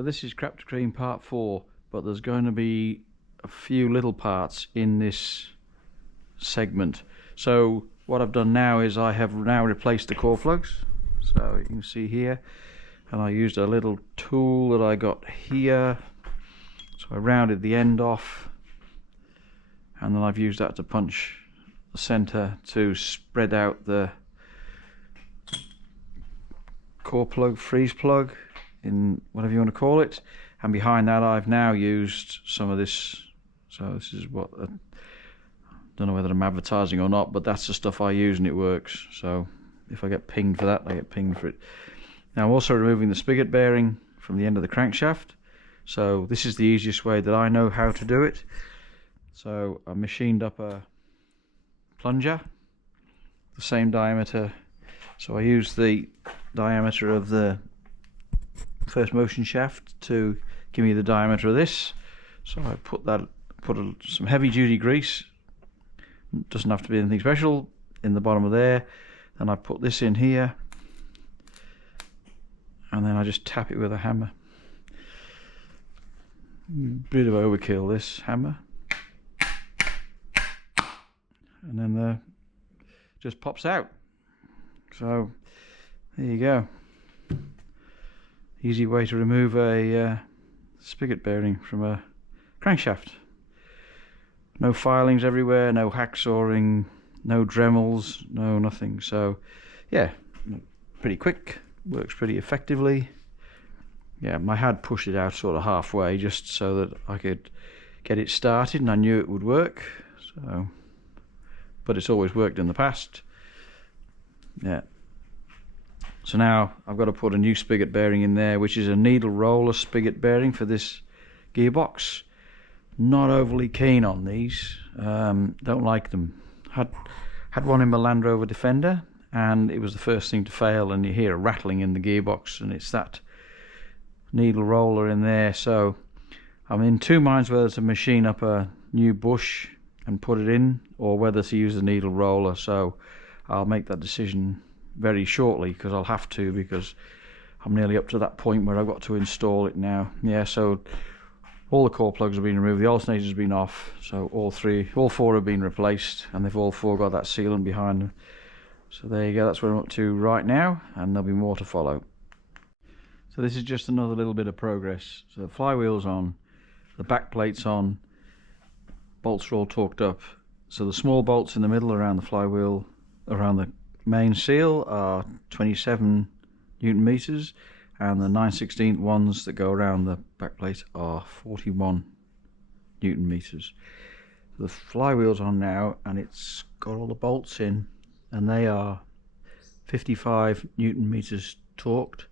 So this is Crap to Cream Part 4, but there's going to be a few little parts in this segment. So what I've done now is I have now replaced the core plugs. So you can see here, and I used a little tool that I got here. So I rounded the end off, and then I've used that to punch the center to spread out the core plug, freeze plug, in whatever you want to call it. And behind that I've now used some of this. So this is what I don't know whether I'm advertising or not, but that's the stuff I use and it works. So if I get pinged for that, I get pinged for it. Now I'm also removing the spigot bearing from the end of the crankshaft. So this is the easiest way that I know how to do it. So I machined up a plunger, the same diameter. So I used the diameter of the first motion shaft to give me the diameter of this. So I put some heavy duty grease, doesn't have to be anything special, in the bottom of there. Then I put this in here, and then I just tap it with a hammer. Bit of overkill, this hammer, and then just pops out. So there you go. Easy way to remove a spigot bearing from a crankshaft. No filings everywhere, no hacksawing, no Dremels, no nothing. So yeah, pretty quick, works pretty effectively. Yeah, I had pushed it out sort of halfway just so that I could get it started, and I knew it would work. So, but it's always worked in the past. Yeah. So now I've got to put a new spigot bearing in there, which is a needle roller spigot bearing for this gearbox. Not overly keen on these, don't like them. Had one in my Land Rover Defender, and it was the first thing to fail, and you hear a rattling in the gearbox, and it's that needle roller in there. So I'm in two minds whether to machine up a new bush and put it in, or whether to use the needle roller. So I'll make that decision very shortly, because I'll have to, because I'm nearly up to that point where I've got to install it now. Yeah, so all the core plugs have been removed, the alternator's been off, so all four have been replaced, and they've all four got that sealant behind them. So there you go, that's where I'm up to right now, and there'll be more to follow. So this is just another little bit of progress. So the flywheel's on, the back plate's on, bolts are all torqued up. So the small bolts in the middle around the flywheel, around the main seal, are 27 Newton meters, and the 9/16 ones that go around the back plate are 41 Newton meters. The flywheel's on now, and it's got all the bolts in, and they are 55 Newton meters torqued.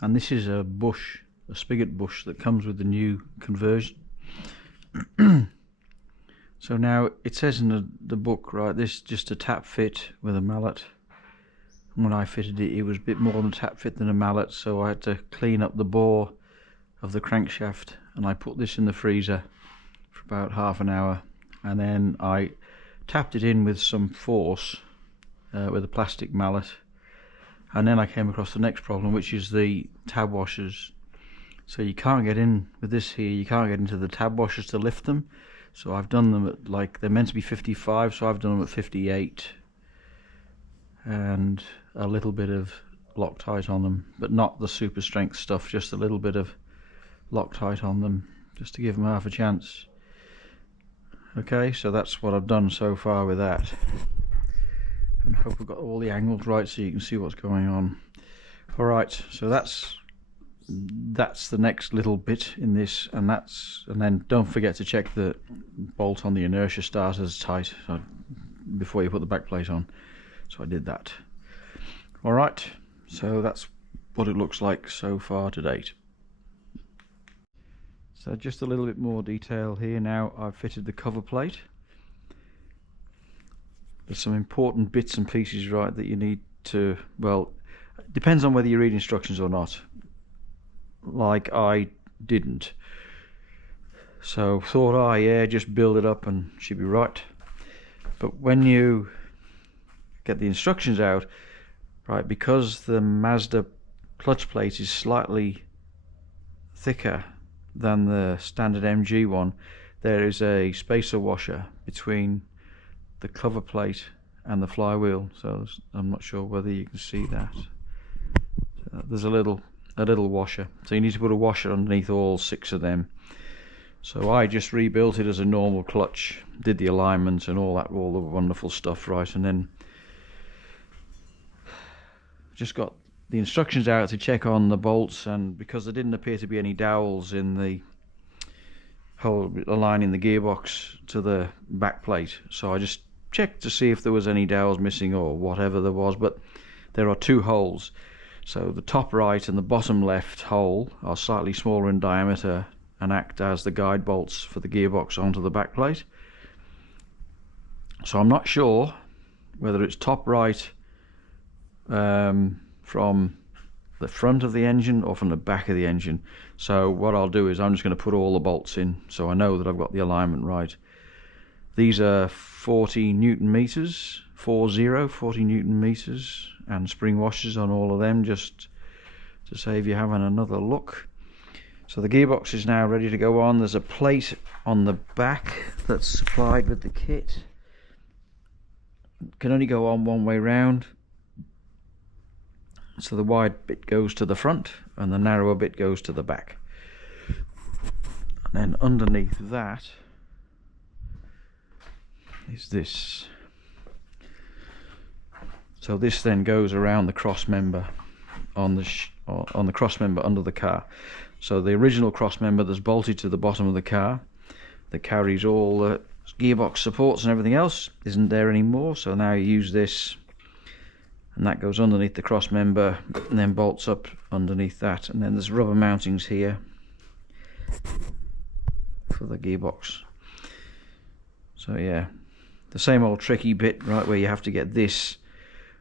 And this is a bush, a spigot bush that comes with the new conversion. So now it says in the book, right, this is just a tap fit with a mallet. When I fitted it, it was a bit more than a tap fit than a mallet, so I had to clean up the bore of the crankshaft, and I put this in the freezer for about half an hour, and then I tapped it in with some force with a plastic mallet. And then I came across the next problem, which is the tab washers. So you can't get in with this here, you can't get into the tab washers to lift them. So I've done them at, like, they're meant to be 55, so I've done them at 58. And a little bit of Loctite on them, but not the super strength stuff, just a little bit of Loctite on them, just to give them half a chance. Okay, so that's what I've done so far with that. And hope we've got all the angles right so you can see what's going on. Alright, so that's the next little bit in this, and then don't forget to check the bolt on the inertia starters tight before you put the back plate on. So I did that. Alright, so that's what it looks like so far to date. So just a little bit more detail here now. I've fitted the cover plate. There's some important bits and pieces, right, that you need to, well, it depends on whether you read instructions or not. Like I didn't. So thought, oh yeah, just build it up and she'll be right. But when you get the instructions out, right, because the Mazda clutch plate is slightly thicker than the standard MG one, there is a spacer washer between the cover plate and the flywheel, so I'm not sure whether you can see that. There's a little washer, so you need to put a washer underneath all 6 of them. So I just rebuilt it as a normal clutch, did the alignment and all the wonderful stuff right, and then just got the instructions out to check on the bolts, and because there didn't appear to be any dowels in the hole aligning the gearbox to the back plate, so I just checked to see if there was any dowels missing or whatever there was, but there are 2 holes. So the top right and the bottom left hole are slightly smaller in diameter and act as the guide bolts for the gearbox onto the back plate. So I'm not sure whether it's top right from the front of the engine or from the back of the engine. So what I'll do is I'm just going to put all the bolts in so I know that I've got the alignment right. These are 40 Newton meters, 40 Newton meters, and spring washers on all of them, just to save you having another look. So the gearbox is now ready to go on. There's a plate on the back that's supplied with the kit. It can only go on one way round. So the wide bit goes to the front and the narrower bit goes to the back. And then underneath that is this. So this then goes around the cross member on the cross member under the car. So the original cross member that's bolted to the bottom of the car, that carries all the gearbox supports and everything else, isn't there anymore. So now you use this, and that goes underneath the cross member and then bolts up underneath that. And then there's rubber mountings here for the gearbox. So yeah, the same old tricky bit, right, where you have to get this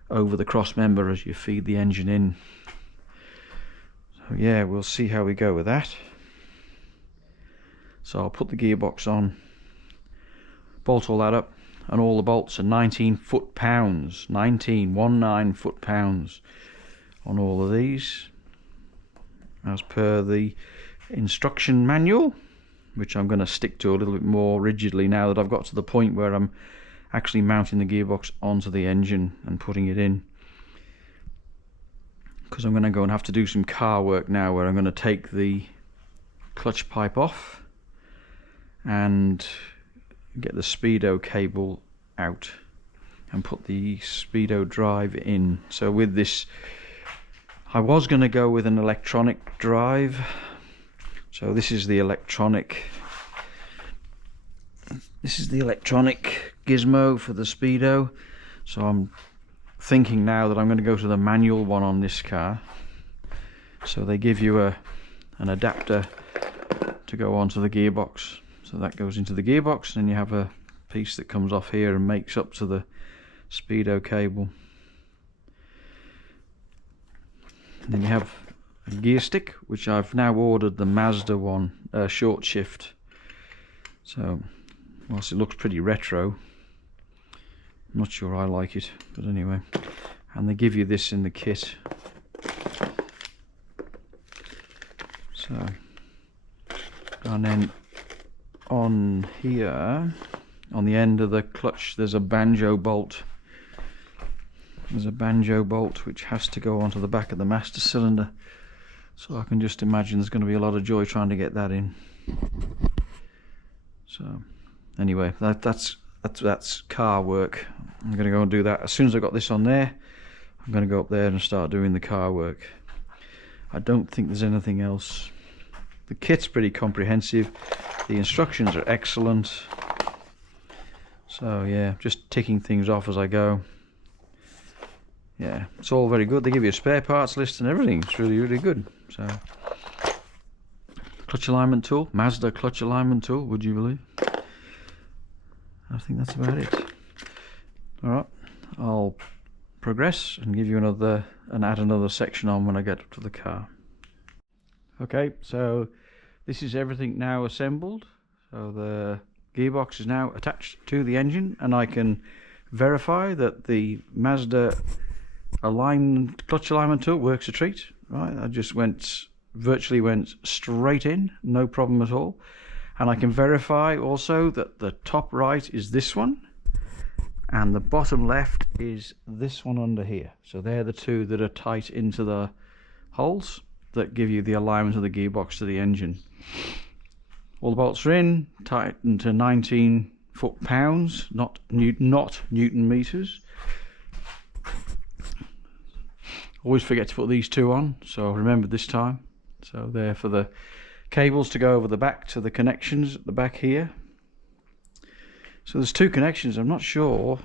over the cross member as you feed the engine in. So yeah, we'll see how we go with that. So I'll put the gearbox on, bolt all that up, and all the bolts are 19 foot-pounds, 19 foot-pounds on all of these, as per the instruction manual, which I'm going to stick to a little bit more rigidly now that I've got to the point where I'm actually mounting the gearbox onto the engine and putting it in. Because I'm going to go and have to do some car work now, where I'm going to take the clutch pipe off and get the Speedo cable out and put the Speedo drive in. So with this, I was going to go with an electronic drive. So this is the electronic gizmo for the Speedo. So I'm thinking now that I'm going to go to the manual one on this car. So they give you an adapter to go onto the gearbox. So that goes into the gearbox, and then you have a piece that comes off here and makes up to the Speedo cable. And then you have a gear stick, which I've now ordered the Mazda one, short shift. So whilst it looks pretty retro, I'm not sure I like it, but anyway. And they give you this in the kit. So, and then on here, on the end of the clutch, there's a banjo bolt. There's a banjo bolt which has to go onto the back of the master cylinder. So I can just imagine there's going to be a lot of joy trying to get that in. So anyway, that's car work. I'm going to go and do that. As soon as I've got this on there, I'm going to go up there and start doing the car work. I don't think there's anything else. The kit's pretty comprehensive. The instructions are excellent. So yeah, just ticking things off as I go. Yeah, it's all very good. They give you a spare parts list and everything. It's really, really good. So, clutch alignment tool, Mazda clutch alignment tool, would you believe? I think that's about it. Alright, I'll progress and give you add another section on when I get up to the car. Okay, so this is everything now assembled. So the gearbox is now attached to the engine, and I can verify that the Mazda clutch alignment tool works a treat. Right, I just went virtually went straight in, no problem at all. And I can verify also that the top right is this one and the bottom left is this one under here. So they're the two that are tight into the holes that give you the alignment of the gearbox to the engine. All the bolts are in, tightened to 19 foot-pounds, not Newton meters. Always forget to put these two on, so I remembered this time. So they're for the cables to go over the back to the connections at the back here. So there's two connections. I'm not sure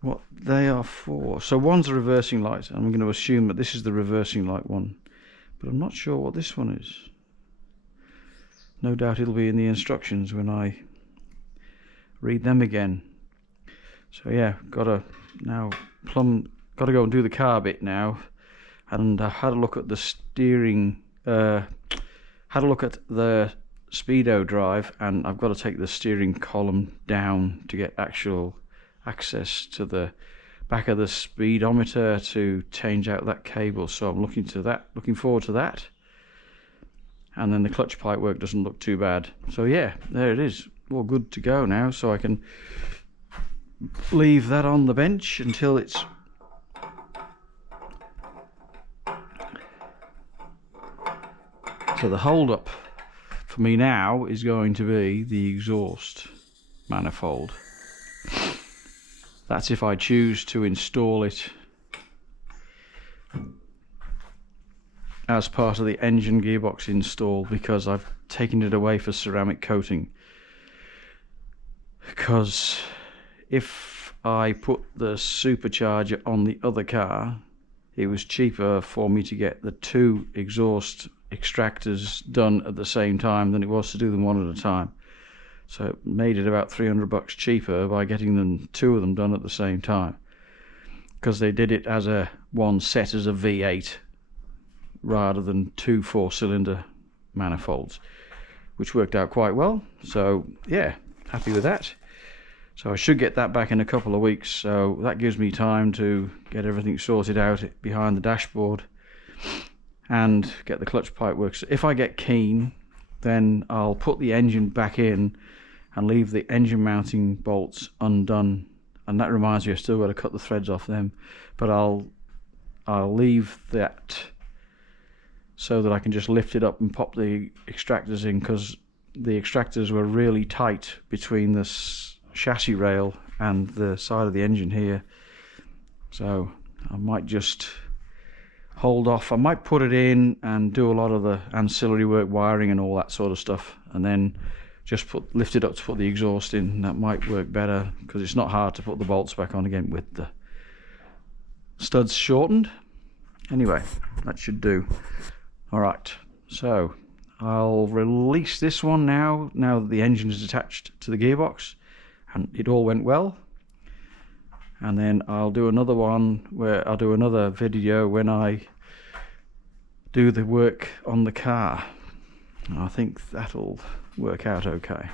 what they are for. So one's a reversing light. I'm going to assume that this is the reversing light one, but I'm not sure what this one is. No doubt it'll be in the instructions when I read them again. So yeah, gotta go and do the car bit now. And I had a look at the steering, had a look at the Speedo drive, and I've got to take the steering column down to get actual access to the back of the speedometer to change out that cable. So I'm looking forward to that. And then the clutch pipe work doesn't look too bad. So yeah, there it is, all good to go now. So I can leave that on the bench until it's so the hold up for me now is going to be the exhaust manifold. That's if I choose to install it as part of the engine gearbox install, because I've taken it away for ceramic coating. Because if I put the supercharger on the other car, it was cheaper for me to get the two exhaust extractors done at the same time than it was to do them one at a time. So it made it about $300 cheaper by getting two of them done at the same time, because they did it as one set as a V8 rather than two 4-cylinder manifolds, which worked out quite well. So yeah, happy with that. So I should get that back in a couple of weeks, so that gives me time to get everything sorted out behind the dashboard and get the clutch pipe works. If I get keen, then I'll put the engine back in and leave the engine mounting bolts undone. And that reminds me, I've still got to cut the threads off them, but I'll leave that so that I can just lift it up and pop the extractors in, because the extractors were really tight between the chassis rail and the side of the engine here. So I might just hold off. I might put it in and do a lot of the ancillary work, wiring and all that sort of stuff, and then just lift it up to put the exhaust in. That might work better, because it's not hard to put the bolts back on again with the studs shortened. Anyway, that should do. Alright, so I'll release this one now that the engine is attached to the gearbox and it all went well. And then I'll do another one where I'll do another video when I do the work on the car. I think that'll work out okay.